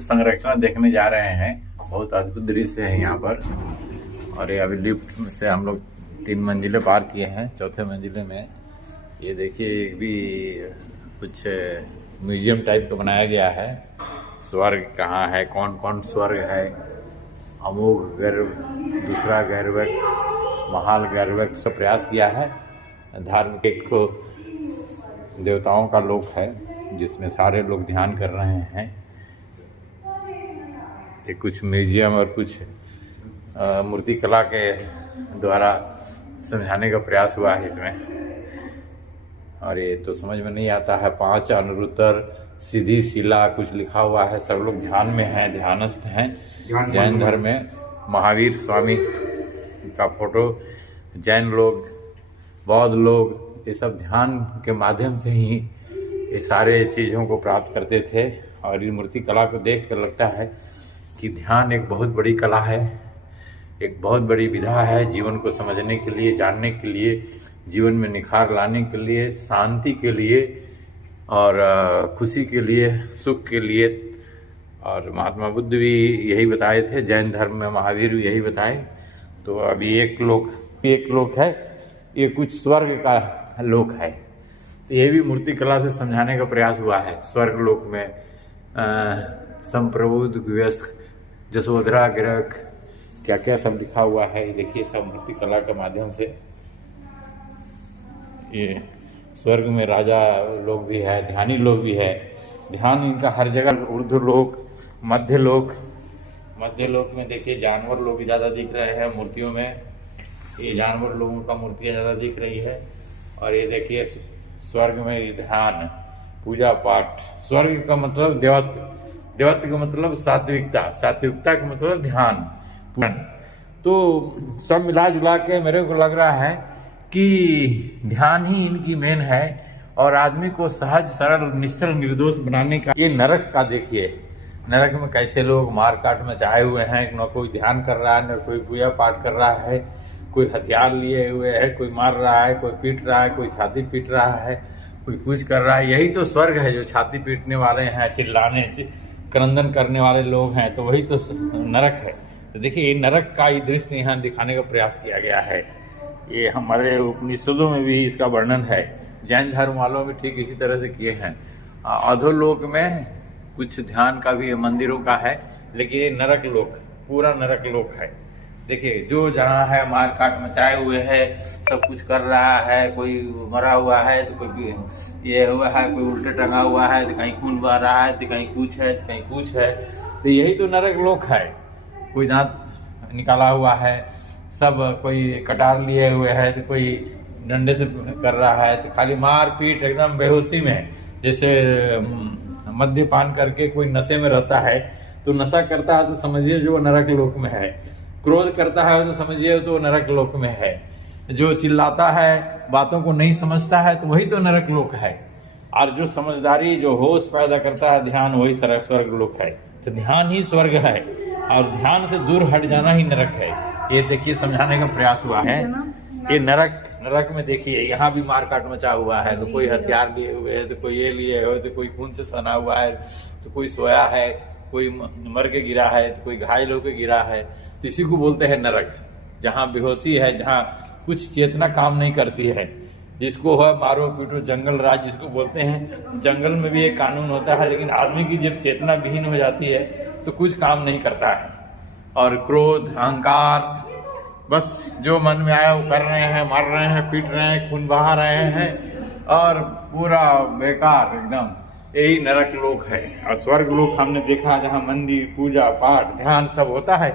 संरक्षण देखने जा रहे हैं। बहुत अद्भुत दृश्य है यहाँ पर। और ये अभी लिफ्ट से हम लोग 3 मंजिले पार किए हैं। चौथे मंजिले में ये देखिए एक भी कुछ म्यूजियम टाइप का बनाया गया है। स्वर्ग कहाँ है, कौन कौन स्वर्ग है, अमोघ गर्भ, दूसरा गर्भक, महाल गर्भक, सब प्रयास किया है। धार्मिक देवताओं का लोक है जिसमें सारे लोग ध्यान कर रहे हैं। ये कुछ म्यूजियम और कुछ मूर्ति कला के द्वारा समझाने का प्रयास हुआ है इसमें। और ये तो समझ में नहीं आता है। 5 अनुत्तर सीधी शिला कुछ लिखा हुआ है। सब लोग ध्यान में हैं, ध्यानस्थ हैं। जैन धर्म में महावीर स्वामी का फोटो, जैन लोग, बौद्ध लोग, ये सब ध्यान के माध्यम से ही ये सारे चीज़ों को प्राप्त करते थे। और ये मूर्ति कला को देख कर लगता है कि ध्यान एक बहुत बड़ी कला है, एक बहुत बड़ी विधा है जीवन को समझने के लिए, जानने के लिए, जीवन में निखार लाने के लिए, शांति के लिए और खुशी के लिए, सुख के लिए। और महात्मा बुद्ध भी यही बताए थे, जैन धर्म में महावीर भी यही बताए। तो अभी एक लोक है, ये कुछ स्वर्ग का लोक है। तो ये भी मूर्ति कला से समझाने का प्रयास हुआ है। स्वर्ग लोक में संप्रबुद्ध वयस्क जसोधरा गिरक क्या क्या सब लिखा हुआ है। देखिए सब मूर्ति कला के माध्यम से। ये स्वर्ग में राजा लोग भी है, ध्यानी लोग भी है। ध्यान इनका हर जगह। ऊर्ध्व लोक, मध्य लोक में देखिए जानवर लोग ज़्यादा दिख रहे हैं मूर्तियों में। ये जानवर लोगों का मूर्तियाँ ज़्यादा दिख रही है। और ये देखिए स्वर्ग में ध्यान, पूजा पाठ। स्वर्ग का मतलब देवत्व का मतलब सात्विकता का मतलब ध्यान। तो सब मिला जुला के मेरे को लग रहा है कि ध्यान ही इनकी मेन है। और आदमी को सहज, सरल, निश्चल, निर्दोष बनाने का। ये नरक का देखिए, नरक में कैसे लोग मार काट मचाए हुए हैं। न कोई ध्यान कर रहा है, न कोई पूजा पाठ कर रहा है। कोई हथियार लिए हुए है, कोई मार रहा है, कोई पीट रहा है, कोई छाती पीट रहा है, कोई कुछ कर रहा है। यही तो स्वर्ग है, जो छाती पीटने वाले हैं, चिल्लाने से क्रंदन करने वाले लोग हैं। तो वही तो नरक है। तो देखिए ये नरक का ही दृश्य यहाँ दिखाने का प्रयास किया गया है। ये हमारे उपनिषदों में भी इसका वर्णन है। जैन धर्म वालों में ठीक इसी तरह से किए हैं। अधोलोक में कुछ ध्यान का भी मंदिरों का है, लेकिन ये नरक लोक, पूरा नरक लोक है। देखिए जो जहाँ है मार काट मचाए हुए है, सब कुछ कर रहा है। कोई मरा हुआ है तो कोई ये हुआ है, कोई उल्टे टंगा हुआ है, तो कहीं खून बह रहा है, तो कहीं कुछ है, तो कहीं कुछ है। तो यही तो नरक लोक है। कोई दांत निकाला हुआ है, सब कोई कटार लिए हुए है, तो कोई डंडे से कर रहा है, तो खाली मार पीट एकदम बेहोशी में। जैसे मद्यपान करके कोई नशे में रहता है, तो नशा करता है तो समझिए जो नरक लोक में है। क्रोध करता है तो समझिए तो नरक लोक में है। जो चिल्लाता है, बातों को नहीं समझता है, तो वही तो नरक लोक है। और जो समझदारी, जो होश पैदा करता है, ध्यान, वही स्वर्ग लोक है। तो ध्यान ही स्वर्ग है और ध्यान से दूर हट जाना ही नरक है। ये देखिए समझाने का प्रयास हुआ है। ये नरक में देखिए यहाँ भी मार काट मचा हुआ है। तो कोई हथियार लिए हुए है, तो कोई ये लिए हुए, तो कोई खून से सना हुआ है, तो कोई सोया है, कोई मर के गिरा है, तो कोई घायल होकर गिरा है। तो इसी को बोलते हैं नरक, जहाँ बेहोशी है, जहाँ कुछ चेतना काम नहीं करती है। जिसको है मारो पीटो, जंगल राज जिसको बोलते हैं। तो जंगल में भी एक कानून होता है, लेकिन आदमी की जब चेतना विहीन हो जाती है तो कुछ काम नहीं करता है। और क्रोध, अहंकार, बस जो मन में आया वो कर रहे हैं, मार रहे हैं, पीट रहे हैं, खून बहा रहे हैं और पूरा बेकार एकदम। यही नरक लोक है। और स्वर्ग लोक हमने देखा जहाँ मंदिर, पूजा पाठ, ध्यान सब होता है।